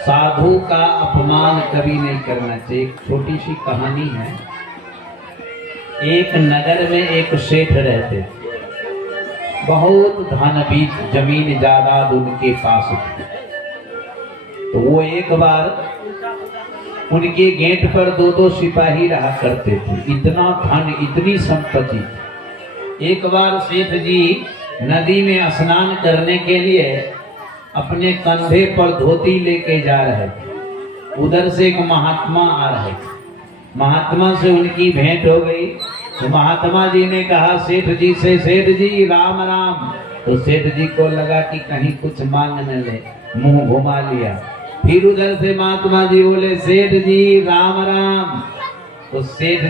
साधु का अपमान कभी नहीं करना चाहिए। एक छोटी सी कहानी है। एक नगर में एक सेठ रहते थे, बहुत धनबीत, जमीन जायदाद उनके पास थी। तो वो एक बार उनके गेट पर दो दो सिपाही रहा करते थे। इतना धन, इतनी संपत्ति। एक बार सेठ जी नदी में स्नान करने के लिए अपने कंधे पर धोती लेके जा रहे थे। उधर से एक महात्मा आ रहे थे। महात्मा से उनकी भेंट हो गई। तो महात्मा जी ने कहा सेठ जी से, सेठ जी राम राम। तो सेठ जी को लगा कि कहीं कुछ मांग न ले, मुंह घुमा लिया। फिर उधर से महात्मा जी बोले सेठ जी राम राम। तो सेठ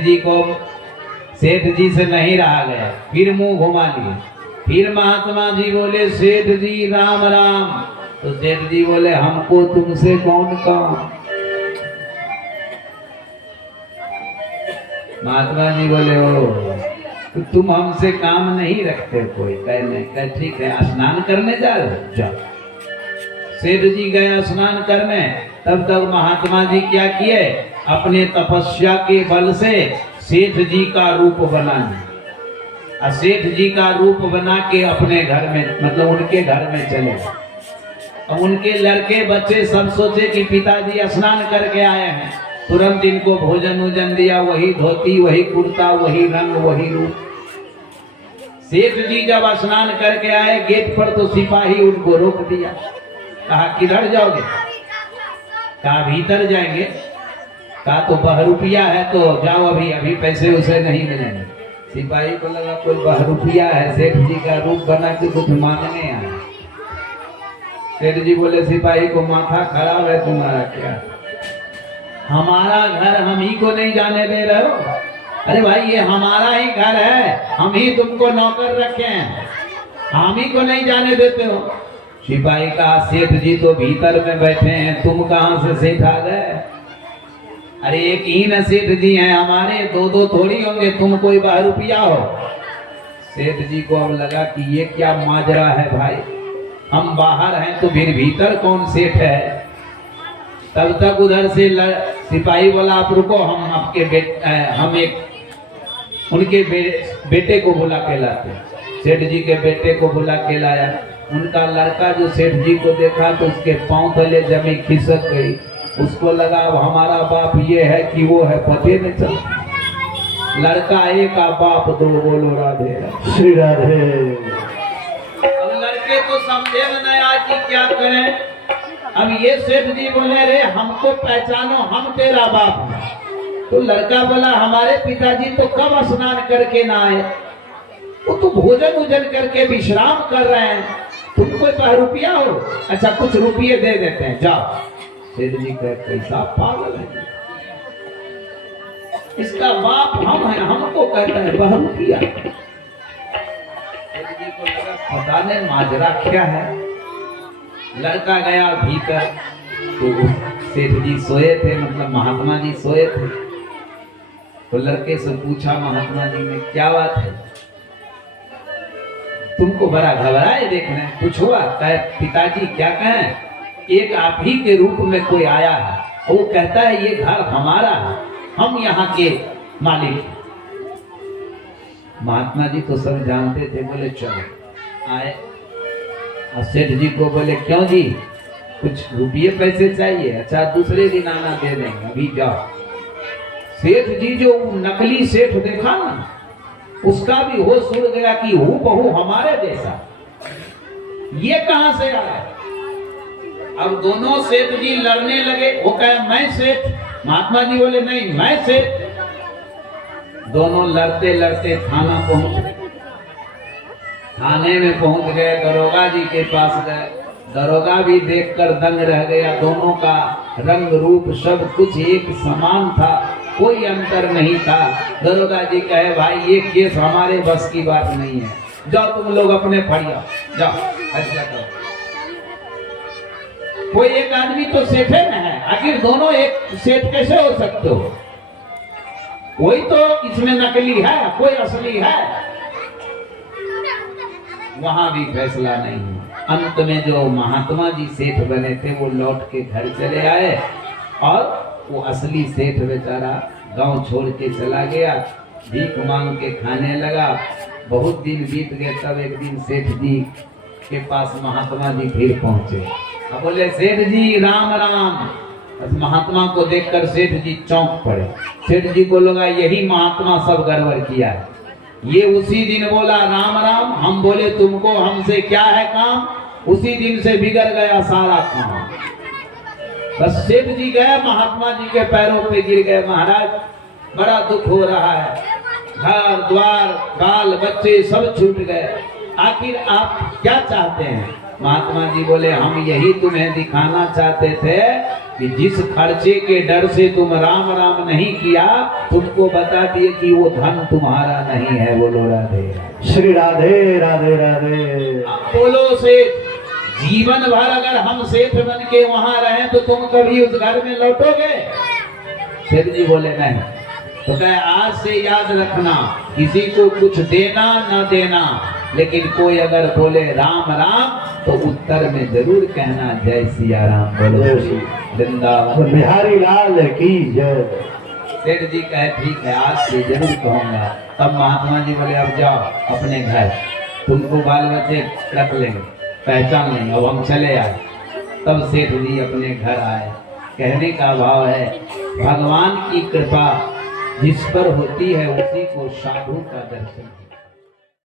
जी से नहीं रहा गया, फिर मुंह घुमा लिया। फिर महात्मा जी बोले सेठ जी राम राम। तो सेठ जी बोले हमको तुमसे कौन काम। महात्मा जी बोले ओ तो तुम हमसे काम नहीं रखते कोई। कहने ठीक है, स्नान करने जा रहे जाओ। सेठ जी गया स्नान करने। तब तक महात्मा जी क्या किए, अपने तपस्या के बल से सेठ जी का रूप बना लिया। सेठ जी का रूप बना के अपने घर में, मतलब उनके घर में चले। अब उनके लड़के बच्चे सब सोचे कि पिताजी स्नान करके आए हैं। तुरंत इनको भोजन वोजन दिया, वही धोती, वही कुर्ता, वही रंग, वही रूप। सेठ जी जब स्नान करके आए गेट पर तो सिपाही उनको रोक दिया। कहा किधर जाओगे? कहा भीतर जाएंगे। कहा तो बहरूपिया है तो जाओ, अभी पैसे उसे नहीं मिलेंगे। सिपाही को लगा कोई बहरूपिया है, सेठ जी का रूप बना के कुछ मांगने आए। सेठ जी बोले सिपाही को माथा खराब है तुम्हारा क्या? हमारा घर हम ही को नहीं जाने दे रहे हो? अरे भाई ये हमारा ही घर है, हम ही तुमको नौकर रखे हैं, हम ही को नहीं जाने देते हो। सिपाही कहा सेठ जी तो भीतर में बैठे हैं, तुम कहां से सेठ आ गए? अरे एक ही न सेठ जी हैं हमारे, दो दो थोड़ी होंगे, तुम कोई बहरूपिया हो। सेठ जी को अब लगा कि ये क्या माजरा है भाई, हम बाहर हैं तो फिर भीतर कौन सेठ है। तब तक उधर से सिपाही बोला आप रुको, हम उनके बेटे को बुला के लाते। सेठ जी के बेटे को बुला के लाया। उनका लड़का जो सेठ जी को देखा तो उसके पांव तले जमीन खिसक गई। उसको लगा अब हमारा बाप ये है कि वो है, पते नहीं चला। लड़का एक आ बाप दो, बोलो राधे श्री राधे। अब लड़के को समझे में नहीं आया कि क्या करें। अब ये सेठ जी बोले रे हमको पहचानो, हम तेरा बाप हैं। तो लड़का बोला हमारे पिताजी तो कब स्नान करके ना आए, वो तो भोजन वोजन करके विश्राम कर रहे हैं, तुम कोई बहरूपिया हो? अच्छा कुछ रुपये दे देते हैं, जाओ। सेठ जी का कैसा पागल है, इसका बाप हम है, हमको कहता है बहरूपिया। सेठ जी को लगा पता नहीं माजरा क्या है। लड़का गया भीतर तो सेठ जी सोए थे, मतलब महात्मा जी सोए थे। तो लड़के से पूछा महात्मा जी ने क्या बात है, तुमको बड़ा घबराए देख रहे हैं, कुछ हुआ? कहे पिताजी क्या कहें, एक आप ही के रूप में कोई आया है, वो कहता है ये घर हमारा है, हम यहाँ के मालिक। महात्मा जी तो सब जानते थे, बोले चलो आए। और सेठ जी को बोले क्यों जी, कुछ रुपये पैसे चाहिए? अच्छा दूसरे दिन आना दे देंगे, अभी जाओ। सेठ जी जो नकली सेठ देखा ना, उसका भी होश उड़ गया कि हूँ बहू हमारे जैसा, ये कहां से आया। अब दोनों सेठ जी लड़ने लगे। वो कहे मैं सेठ, महात्मा जी बोले नहीं मैं सेठ। दोनों लड़ते लड़ते थाना पहुंच गए। थाने में पहुंच गए, दरोगा जी के पास गए। दरोगा भी देखकर दंग रह गया। दोनों का रंग रूप सब कुछ एक समान था, कोई अंतर नहीं था। दरोगा जी कहे भाई ये केस हमारे बस की बात नहीं है, जाओ तुम लोग अपने फड़िया जाओ, ऐसा करो। कोई एक आदमी तो सेठे में है, आखिर दोनों एक सेठ कैसे हो सकते हो? कोई तो इसमें नकली है, कोई असली है। वहां भी फैसला नहीं हुआ। अंत में जो महात्मा जी सेठ बने थे वो लौट के घर चले आए और वो असली सेठ बेचारा गांव छोड़ के चला गया, भीख मांग के खाने लगा। बहुत दिन बीत गए, तब एक दिन सेठ जी के पास महात्मा जी फिर पहुंचे। अब बोले सेठ जी राम राम। बस महात्मा को देखकर सेठ जी चौंक पड़े। सेठ जी को लगा यही महात्मा सब गड़बड़ किया है। ये उसी दिन बोला राम राम, हम बोले तुमको हमसे क्या है काम, उसी दिन से बिगड़ गया सारा काम। बस सेठ जी गए महात्मा जी के पैरों पे गिर गए, महाराज बड़ा दुख हो रहा है, घर द्वार बाल बच्चे सब छूट गए, आखिर आप क्या चाहते हैं। महात्मा जी बोले हम यही तुम्हें दिखाना चाहते थे कि जिस खर्चे के डर से तुम राम राम नहीं किया, तुमको बता दिए कि वो धन तुम्हारा नहीं है। बोलो राधे श्री राधे राधे राधे। बोलो सेठ, जीवन भर अगर हम सेठ बन के वहां रहे तो तुम कभी उस घर में लौटोगे। सेठ जी बोले नहीं। तो कहे आज से याद रखना, किसी को कुछ देना न देना, लेकिन कोई अगर बोले राम राम तो उत्तर में जरूर कहना जय सिया राम। बोलो वृंदावन बिहारी लाल की जय। सेठ जी कहे ठीक है आज से जरूर कहूंगा। तब महात्मा जी बोले अब जाओ अपने घर, तुमको बाल बच्चे रख लेंगे, पहचान लेंगे, अब हम चले आए। तब सेठ जी अपने घर आए। कहने का भाव है भगवान की कृपा जिस पर होती है उसी को साधु का दर्शन